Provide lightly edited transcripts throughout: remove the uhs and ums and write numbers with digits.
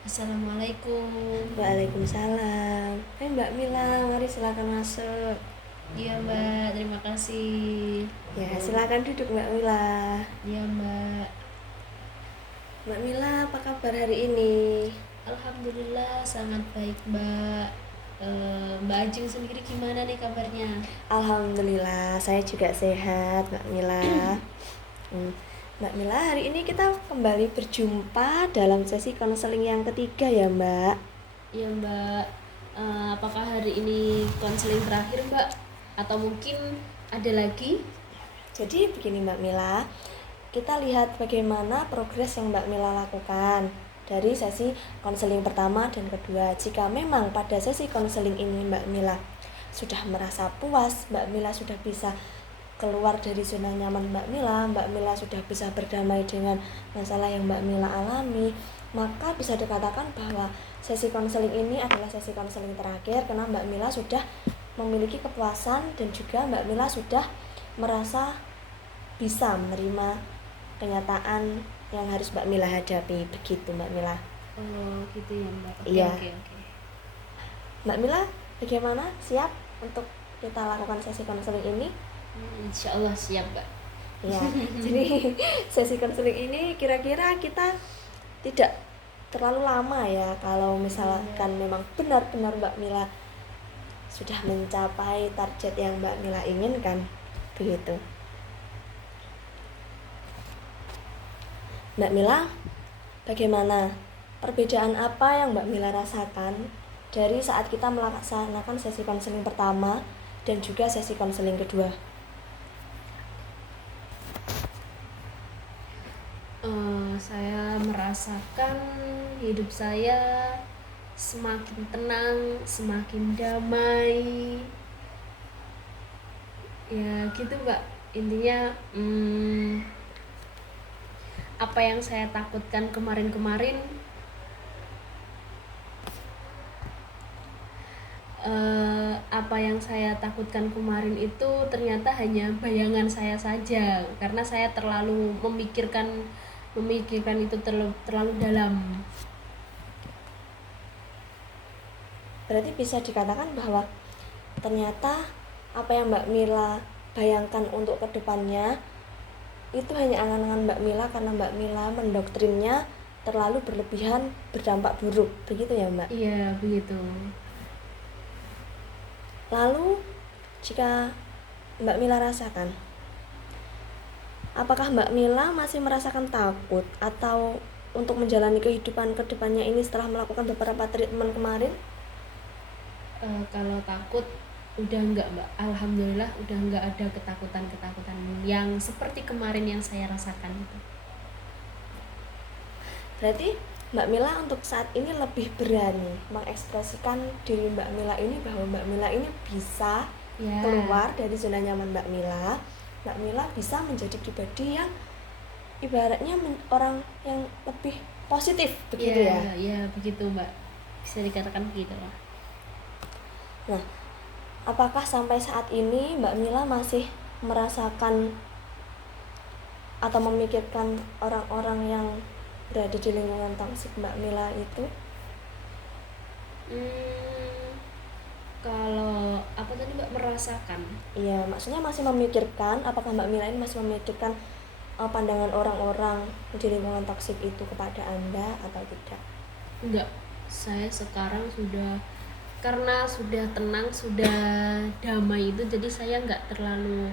Assalamualaikum. Waalaikumsalam. Mbak Mila, mari silakan masuk. Iya Mbak, terima kasih. Ya, silakan duduk Mbak Mila. Iya Mbak. Mbak Mila, apa kabar hari ini? Alhamdulillah sangat baik Mbak. Mbak Ajeng sendiri gimana nih kabarnya? Alhamdulillah, saya juga sehat Mbak Mila. Mbak Mila, hari ini kita kembali berjumpa dalam sesi konseling yang ketiga ya Mbak. Iya Mbak. Apakah hari ini konseling terakhir Mbak? Atau mungkin ada lagi? Jadi begini Mbak Mila, kita lihat bagaimana progres yang Mbak Mila lakukan dari sesi konseling pertama dan kedua. Jika memang pada sesi konseling ini Mbak Mila sudah merasa puas, Mbak Mila sudah bisa keluar dari zona nyaman Mbak Mila sudah bisa berdamai dengan masalah yang Mbak Mila alami, maka bisa dikatakan bahwa sesi konseling ini adalah sesi konseling terakhir karena Mbak Mila sudah memiliki kepuasan dan juga Mbak Mila sudah merasa bisa menerima kenyataan yang harus Mbak Mila hadapi. Begitu Mbak Mila. Oh gitu ya Mbak. Iya. Oke. Mbak Mila, bagaimana? Siap untuk kita lakukan sesi konseling ini? Insya Allah siap Mbak. Ya, jadi sesi konseling ini kira-kira kita tidak terlalu lama ya. Kalau misalkan memang benar-benar Mbak Mila sudah mencapai target yang Mbak Mila inginkan, begitu. Mbak Mila, bagaimana? Perbedaan apa yang Mbak Mila rasakan dari saat kita melaksanakan sesi konseling pertama dan juga sesi konseling kedua? Saya merasakan hidup saya semakin tenang, semakin damai. Ya gitu Mbak. Intinya apa yang saya takutkan kemarin-kemarin apa yang saya takutkan kemarin itu ternyata hanya bayangan saya saja karena saya terlalu memikirkan itu terlalu dalam. Berarti bisa dikatakan bahwa ternyata apa yang Mbak Mila bayangkan untuk kedepannya itu hanya angan-angan Mbak Mila karena Mbak Mila mendoktrinnya terlalu berlebihan, berdampak buruk, begitu ya Mbak? Iya begitu. Lalu jika Mbak Mila rasakan, apakah Mbak Mila masih merasakan takut atau untuk menjalani kehidupan kedepannya ini setelah melakukan beberapa treatment kemarin? Kalau takut udah enggak Mbak, alhamdulillah udah enggak ada ketakutan yang seperti kemarin yang saya rasakan itu. Berarti Mbak Mila untuk saat ini lebih berani mengekspresikan diri Mbak Mila ini bahwa Mbak Mila ini bisa keluar dari zona nyaman Mbak Mila. Mbak Mila bisa menjadi pribadi yang ibaratnya orang yang lebih positif, begitu ya? Iya begitu Mbak, bisa dikatakan begitu lah. Nah, apakah sampai saat ini Mbak Mila masih merasakan atau memikirkan orang-orang yang berada di lingkungan toksik Mbak Mila itu? Kalau apa tadi Mbak merasakan? Iya, maksudnya masih memikirkan, apakah Mbak Mila ini masih memikirkan pandangan orang-orang di lingkungan toksik itu kepada Anda atau tidak? Enggak, saya sekarang sudah, karena sudah tenang, sudah damai itu, jadi saya enggak terlalu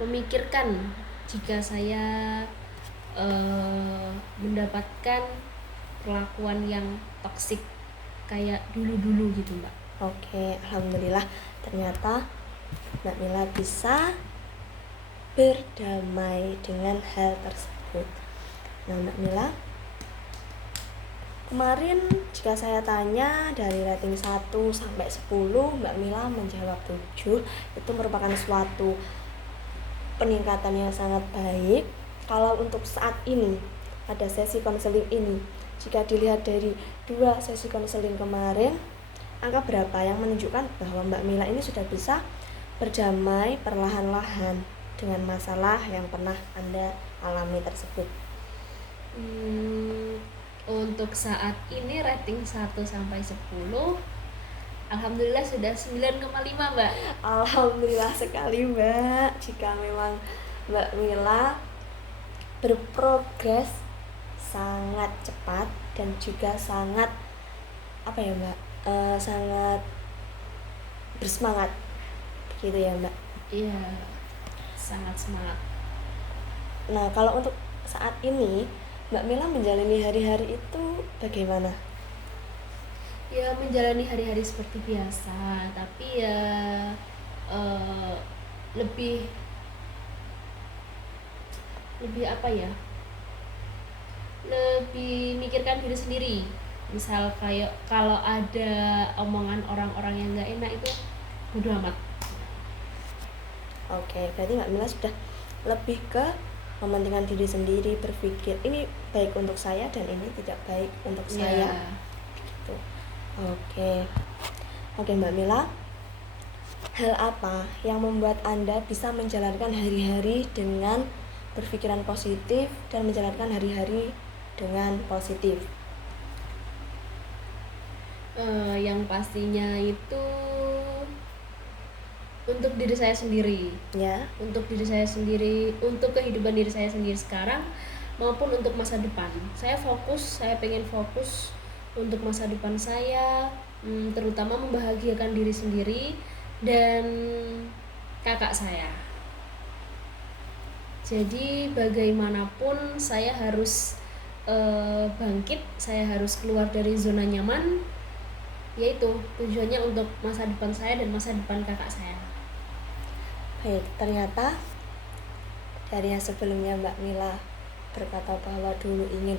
memikirkan jika saya mendapatkan perlakuan yang toksik kayak dulu-dulu gitu Mbak. Oke, alhamdulillah ternyata Mbak Mila bisa berdamai dengan hal tersebut. Nah Mbak Mila, kemarin jika saya tanya dari rating 1 sampai 10, Mbak Mila menjawab 7. Itu merupakan suatu peningkatan yang sangat baik. Kalau untuk saat ini, pada sesi konseling ini, jika dilihat dari 2 sesi konseling kemarin, angka berapa yang menunjukkan bahwa Mbak Mila ini sudah bisa berdamai perlahan-lahan dengan masalah yang pernah Anda alami tersebut? Untuk saat ini rating 1 sampai 10, alhamdulillah sudah 9,5 Mbak. Alhamdulillah sekali Mbak, jika memang Mbak Mila berprogres sangat cepat dan juga sangat apa ya Mbak, sangat bersemangat gitu ya Mbak. Iya, sangat semangat. Nah kalau untuk saat ini Mbak Mila menjalani hari-hari itu bagaimana? Ya menjalani hari-hari seperti biasa, tapi ya eh, lebih lebih apa ya? Lebih mikirkan diri sendiri. Misal kayak kalau ada omongan orang-orang yang nggak enak itu bodo amat. Oke, berarti Mbak Mila sudah lebih ke mementingkan diri sendiri, berpikir ini baik untuk saya dan ini tidak baik untuk saya. Ya, Gitu. Oke. Oke Mbak Mila, hal apa yang membuat Anda bisa menjalankan hari-hari dengan berpikiran positif dan menjalankan hari-hari dengan positif? yang pastinya itu untuk diri saya sendiri, Ya, untuk kehidupan diri saya sendiri sekarang maupun untuk masa depan. Saya pengen fokus untuk masa depan saya, terutama membahagiakan diri sendiri dan kakak saya. Jadi bagaimanapun saya harus bangkit, saya harus keluar dari zona nyaman, yaitu tujuannya untuk masa depan saya dan masa depan kakak saya. baik. Ternyata dari yang sebelumnya Mbak Mila berkata bahwa dulu ingin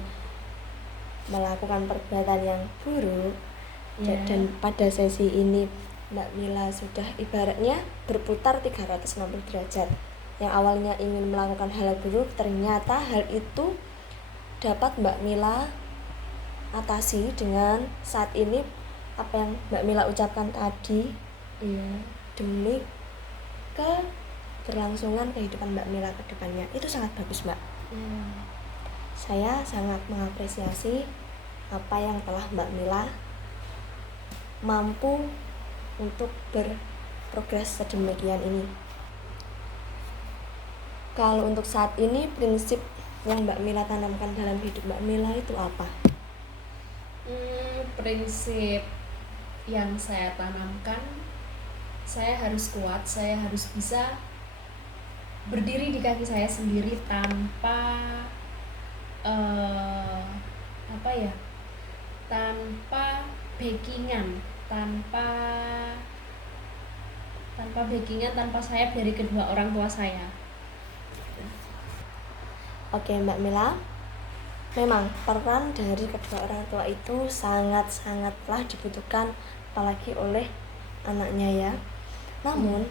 melakukan perbuatan yang buruk, Ya. dan pada sesi ini Mbak Mila sudah ibaratnya berputar 360 derajat. Yang awalnya ingin melakukan hal buruk, ternyata hal itu dapat Mbak Mila atasi dengan saat ini apa yang Mbak Mila ucapkan tadi, Iya. demi keberlangsungan kehidupan Mbak Mila ke depannya. Itu sangat bagus Mbak. Ya. Saya sangat mengapresiasi apa yang telah Mbak Mila mampu untuk berprogres sedemikian ini. Kalau untuk saat ini prinsip yang Mbak Mila tanamkan dalam hidup Mbak Mila itu apa? Prinsip yang saya tanamkan, saya harus kuat, saya harus bisa berdiri di kaki saya sendiri tanpa apa ya, tanpa backingan, tanpa sayap dari kedua orang tua saya. Oke Mbak Mila, memang peran dari kedua orang tua itu sangat-sangatlah dibutuhkan, apalagi oleh anaknya ya. Namun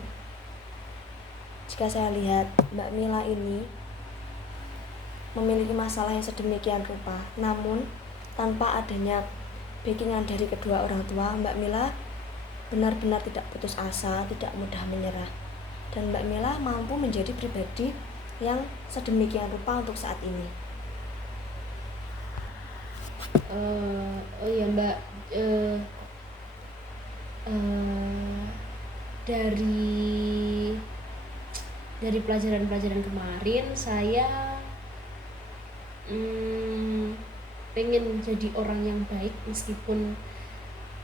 jika saya lihat Mbak Mila ini memiliki masalah yang sedemikian rupa, namun tanpa adanya backingan dari kedua orang tua, Mbak Mila benar-benar tidak putus asa, tidak mudah menyerah, dan Mbak Mila mampu menjadi pribadi yang sedemikian rupa untuk saat ini. Oh iya Mbak, dari pelajaran-pelajaran kemarin saya pengen jadi orang yang baik, meskipun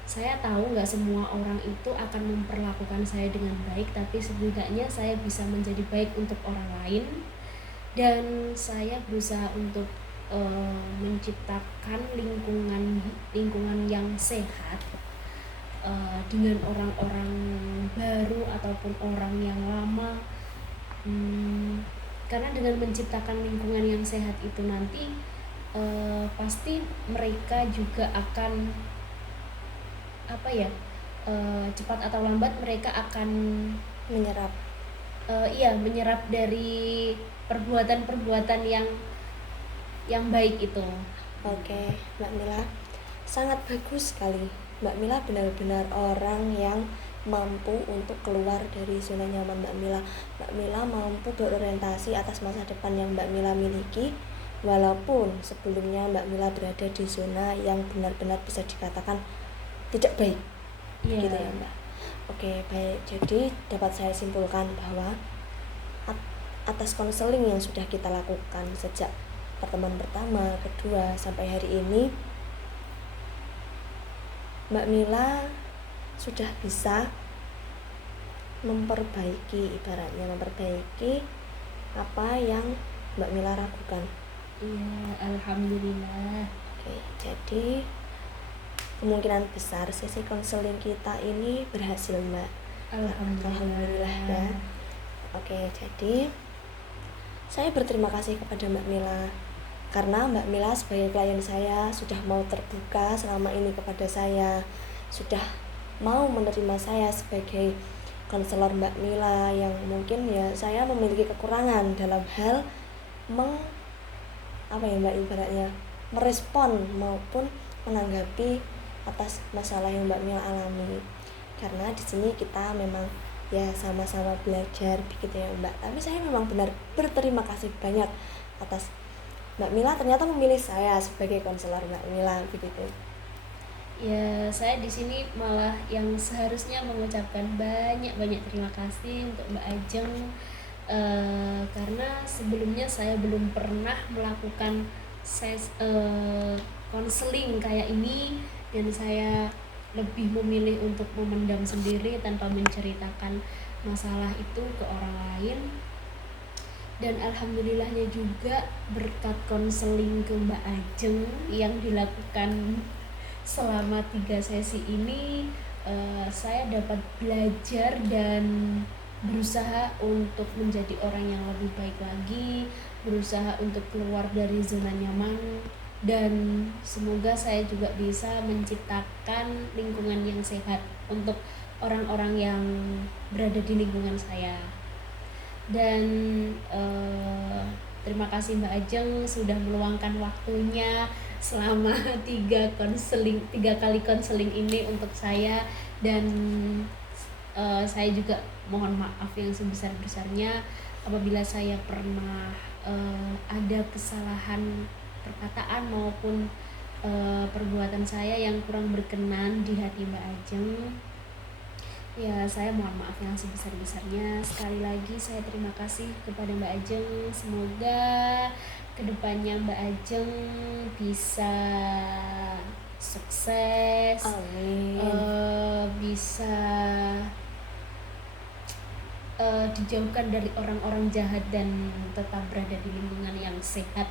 saya tahu nggak semua orang itu akan memperlakukan saya dengan baik, tapi setidaknya saya bisa menjadi baik untuk orang lain, dan saya berusaha untuk menciptakan lingkungan yang sehat dengan orang-orang baru ataupun orang yang lama, karena dengan menciptakan lingkungan yang sehat itu nanti pasti mereka juga akan apa ya, cepat atau lambat mereka akan Menyerap. menyerap dari perbuatan-perbuatan yang baik itu. Oke, Mbak Mila, sangat bagus sekali. Mbak Mila benar-benar orang yang mampu untuk keluar dari zona nyaman Mbak Mila. Mbak Mila mampu berorientasi atas masa depan yang Mbak Mila miliki, walaupun sebelumnya Mbak Mila berada di zona yang benar-benar bisa dikatakan tidak baik. Iya. Gitu ya Mbak. Oke, baik. Jadi dapat saya simpulkan bahwa atas konseling yang sudah kita lakukan sejak pertemuan pertama, kedua sampai hari ini, Mbak Mila sudah bisa ibaratnya memperbaiki apa yang Mbak Mila ragukan. Iya, alhamdulillah. Oke, jadi kemungkinan besar sesi konseling kita ini berhasil Mbak. Alhamdulillah ya. Oke, jadi saya berterima kasih kepada Mbak Mila karena Mbak Mila sebagai klien saya sudah mau terbuka selama ini kepada saya, sudah mau menerima saya sebagai konselor Mbak Mila yang mungkin ya saya memiliki kekurangan dalam hal ibaratnya merespon maupun menanggapi atas masalah yang Mbak Mila alami. Karena di sini kita memang ya sama-sama belajar begitu ya Mbak. Tapi saya memang benar berterima kasih banyak atas Mbak Mila ternyata memilih saya sebagai konselor Mbak Mila begitu. Ya, saya di sini malah yang seharusnya mengucapkan banyak terima kasih untuk Mbak Ajeng, karena sebelumnya saya belum pernah melakukan konseling kayak ini, dan saya lebih memilih untuk memendam sendiri tanpa menceritakan masalah itu ke orang lain. Dan alhamdulillahnya juga berkat konseling ke Mbak Ajeng yang dilakukan selama 3 sesi ini, saya dapat belajar dan berusaha untuk menjadi orang yang lebih baik lagi, berusaha untuk keluar dari zona nyaman, dan semoga saya juga bisa menciptakan lingkungan yang sehat untuk orang-orang yang berada di lingkungan saya. Dan terima kasih Mbak Ajeng sudah meluangkan waktunya selama 3 kali konseling ini untuk saya, dan saya juga mohon maaf yang sebesar-besarnya apabila saya pernah ada kesalahan perkataan maupun perbuatan saya yang kurang berkenan di hati Mbak Ajeng. Ya, saya mohon maaf yang sebesar-besarnya. Sekali lagi saya terima kasih kepada Mbak Ajeng. Semoga kedepannya Mbak Ajeng bisa sukses, Amin. bisa dijauhkan dari orang-orang jahat dan tetap berada di lingkungan yang sehat.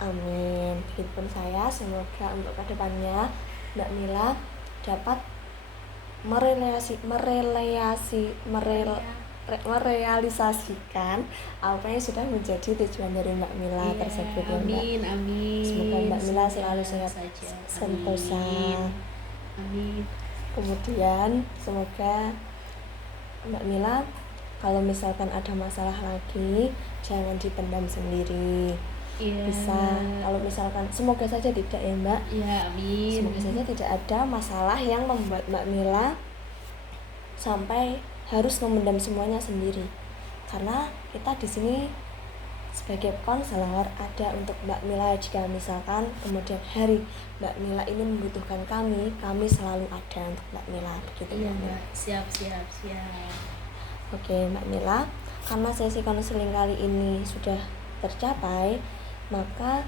Amin. Begitupun saya, semoga untuk kedepannya Mbak Mila dapat merealisasikan apa yang sudah menjadi tujuan dari Mbak Mila tersebut ya Mbak. Amin. Semoga Mbak Mila selalu sehat sentosa. Amin. Kemudian semoga Mbak Mila kalau misalkan ada masalah lagi jangan dipendam sendiri. Bisa kalau misalkan semoga saja tidak ya Mbak. Ya, amin. Semoga saja tidak ada masalah yang membuat Mbak Mila sampai harus memendam semuanya sendiri. Karena kita di sini sebagai konselor ada untuk Mbak Mila jika misalkan kemudian hari Mbak Mila ini membutuhkan kami selalu ada untuk Mbak Mila begitu. Iya Mbak, siap. Oke Mbak Mila, karena sesi konseling kali ini sudah tercapai, maka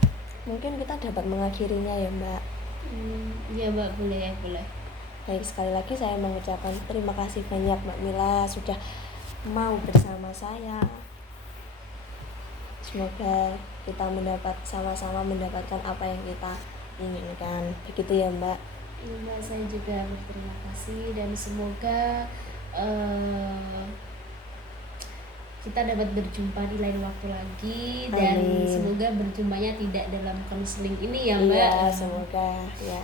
mungkin kita dapat mengakhirinya ya Mbak. Iya Mbak, boleh. Baik, sekali lagi saya mengucapkan terima kasih banyak Mbak Mila sudah mau bersama saya. Semoga kita sama-sama mendapatkan apa yang kita inginkan. Begitu ya Mbak. Iya Mbak, saya juga berterima kasih dan semoga kita dapat berjumpa di lain waktu lagi. Dan Amin. semoga berjumpanya tidak dalam konseling ini ya Mbak. Iya, semoga ya.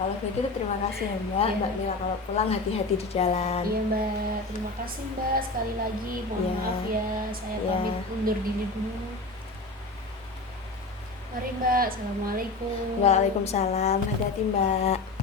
Kalau begitu terima kasih ya Mbak. Iya. Mbak Mila kalau pulang hati-hati di jalan. Iya Mbak, terima kasih Mbak sekali lagi. Mohon Iya. maaf ya, saya Iya. pamit undur diri dulu. Mari Mbak, assalamualaikum. Waalaikumsalam. Hati-hati Mbak.